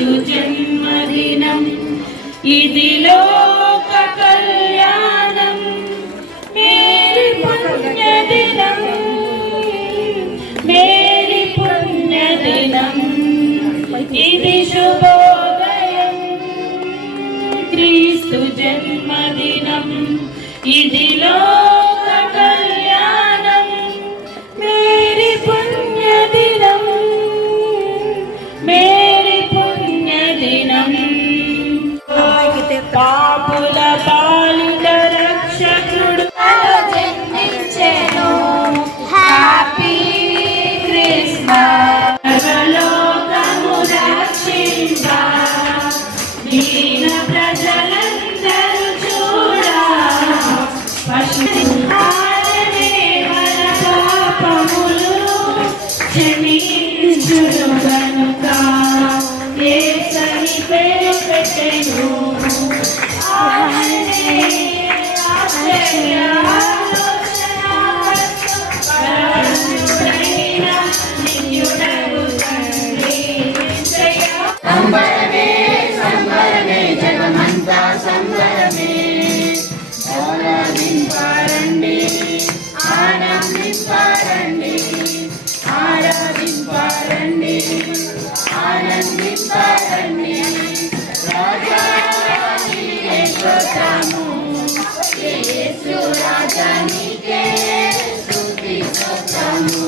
క్రీస్తు జన్మదినం ఇది లోక కళ్యాణం మేరీ పుణ్యదినం మేరీ పుణ్యదినం ఇది శుభోదయం క్రీస్తు జన్మదినం ఇది లోక కళ్యాణం మేరీ పుణ్యదినం మేరీ పుణ్యదినం పాపుల పాలిట రక్షకుడు జన్మించెను హ్యాపీ క్రిస్మస్ లోకము రక్షించా దీన ప్రజలందరూ చూడా పశుహారనే మన పాపములు క్షమించును కనుక యేసని పేరు పెట్టెను సంబరమే జగమంతా సంబరమే ఆరాధింపారండి ఆనందింపారండి ఆరాధింపారండి ఆనందింపారండి రాజా నీకే స్తోత్రము యేసు రాజా నీకే స్తుతి స్తోత్రము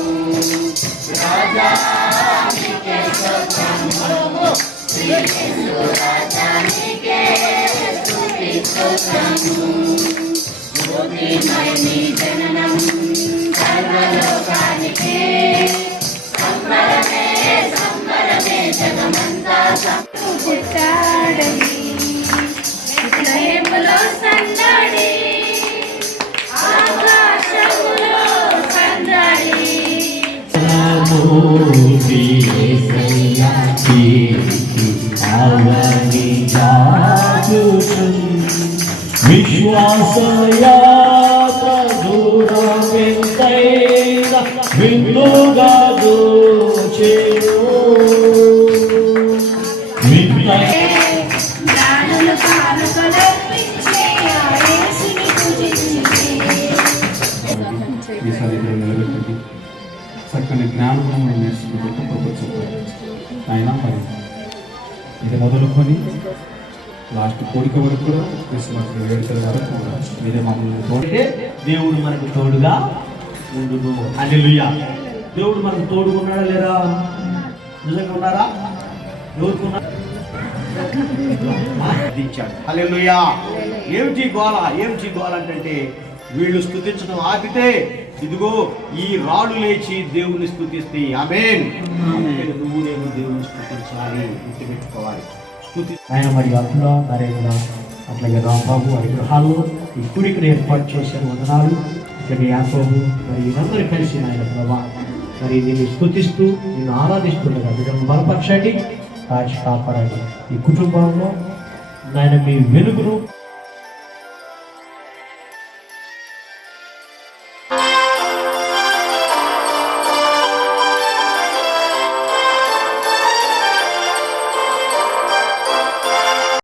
రాజా నీకే స్తోత్రము యేసు రాజా నీకే స్తుతి స్తోత్రము జ్యోతిర్మయి జననం సర్వలోకానికే సంబరమే సంబరమే జగమంతా పుట్టాడని హృదయములో సందడి ఆకాశములో సందడి విశ్వాసయాత్ర దూరమెంతైన విందుగా దోచెను ప్రాణులు కానుకలర్పించే యేసుని పూజించి ఈసారి నిలబెట్టండి చక్కని జ్ఞానం నేర్చుకుంటూ ప్రభుత్వం ఆయన మరి ఇది మొదలుకొని లాస్ట్ కోరిక వరకు కూడా క్రిస్మస్ వేడుకల వరకు కూడా మీరే మమ్మల్ని తోడితే దేవుడు మనకు తోడుగా ఉండును. హల్లెలూయా. దేవుడు మనకు తోడుగా ఉన్నాడా లేదా? నిజంగా ఉన్నారా? ఎవరుకున్నాడు? హల్లెలూయా. ఏమిటి గోల? ఏమిటి గోల అంటే వీళ్ళు స్తుతించడం ఆపితే ఇదిగో ఈ రాళ్ళు లేచి దేవుని స్తుతిస్తే ఆమేన్. నువ్వు నేను దేవుని స్తుతించాలి, గుర్తుపెట్టుకోవాలి. ఆయన మరి అట్లా నరేంద్ర అట్లాగే రాంబాబు వారి గృహాల్లో ఈ కూడికను ఏర్పాటు చేసిన వందనాలు. ఇక్కడ యాకోబు మరి వీరందరూ కలిసి ఆయన ప్రభా మరి నేను స్తుతిస్తూ నేను ఆరాధిస్తుండగా బిడ్డను బలపరచండి, కాచి కాపాడండి. ఈ కుటుంబంలో నాయన మీ వెలుగును